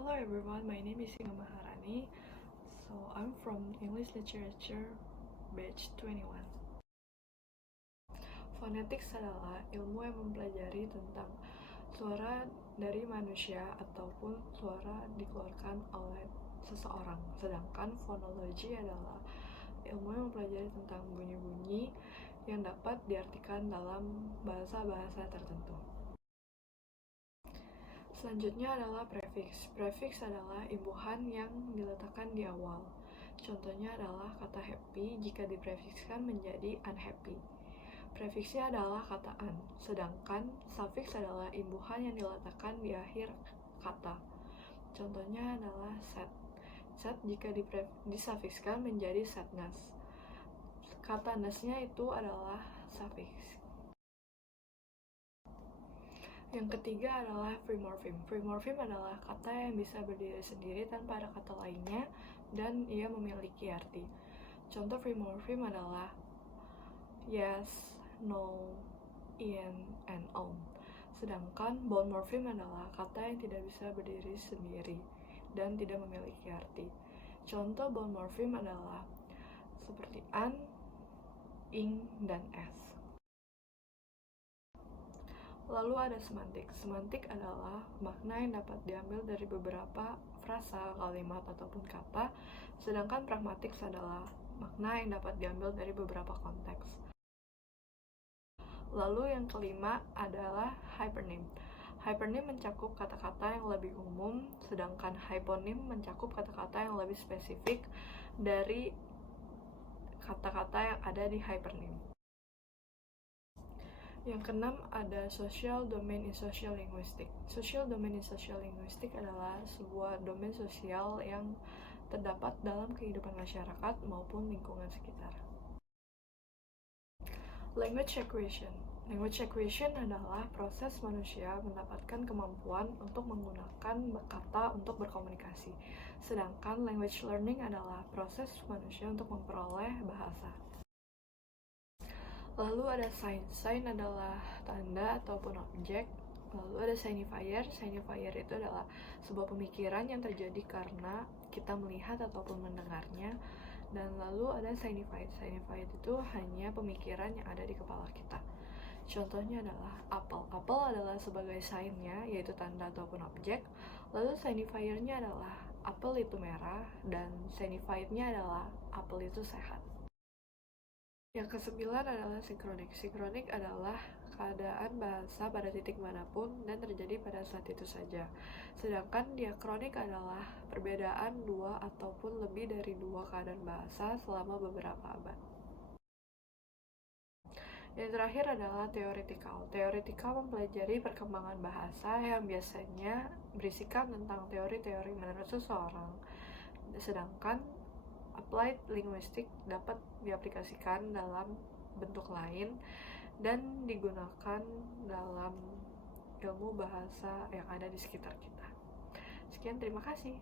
Hello everyone, my name is Singa Maharani. So I'm from English Literature batch 21. Phonetics adalah ilmu yang mempelajari tentang suara dari manusia ataupun suara dikeluarkan oleh seseorang. Sedangkan fonologi adalah ilmu yang mempelajari tentang bunyi-bunyi yang dapat diartikan dalam bahasa-bahasa tertentu. Selanjutnya adalah prefiks. Prefiks adalah imbuhan yang diletakkan di awal. Contohnya adalah kata happy jika diprefikskan menjadi unhappy. Prefiksnya adalah kata an, sedangkan sufiks adalah imbuhan yang diletakkan di akhir kata. Contohnya adalah sad. Sad jika disufikskan menjadi sadness. Kata ness-nya itu adalah sufiks. Yang ketiga adalah free morpheme. Free morpheme adalah kata yang bisa berdiri sendiri tanpa ada kata lainnya dan ia memiliki arti. Contoh free morpheme adalah yes, no, in, and on. Sedangkan bound morpheme adalah kata yang tidak bisa berdiri sendiri dan tidak memiliki arti. Contoh bound morpheme adalah seperti an, ing, dan s. Lalu ada semantik. Semantik adalah makna yang dapat diambil dari beberapa frasa, kalimat, ataupun kata, sedangkan pragmatik adalah makna yang dapat diambil dari beberapa konteks. Lalu yang kelima adalah hypernym. Hypernym mencakup kata-kata yang lebih umum, sedangkan hyponym mencakup kata-kata yang lebih spesifik dari kata-kata yang ada di hypernym. Yang keenam ada social domain in social linguistics. Social domain in social linguistics adalah sebuah domain sosial yang terdapat dalam kehidupan masyarakat maupun lingkungan sekitar. Language acquisition. Language acquisition adalah proses manusia mendapatkan kemampuan untuk menggunakan kata untuk berkomunikasi. Sedangkan language learning adalah proses manusia untuk memperoleh bahasa. Lalu ada sign. Sign adalah tanda ataupun objek. Lalu ada signifier. Signifier itu adalah sebuah pemikiran yang terjadi karena kita melihat ataupun mendengarnya. Dan lalu ada signified. Signified itu hanya pemikiran yang ada di kepala kita. Contohnya adalah apple. Apple adalah sebagai sign-nya, yaitu tanda ataupun objek. Lalu signifiernya adalah apple itu merah, dan signified-nya adalah apple itu sehat. Yang kesembilan adalah sinkronik. Sinkronik adalah keadaan bahasa pada titik manapun dan terjadi pada saat itu saja. Sedangkan diakronik adalah perbedaan dua ataupun lebih dari dua keadaan bahasa selama beberapa abad. Yang terakhir adalah teoretikal. Teoretikal mempelajari perkembangan bahasa yang biasanya berisikan tentang teori-teori menurut seseorang. Sedangkan applied linguistic dapat diaplikasikan dalam bentuk lain dan digunakan dalam ilmu bahasa yang ada di sekitar kita. Sekian, terima kasih.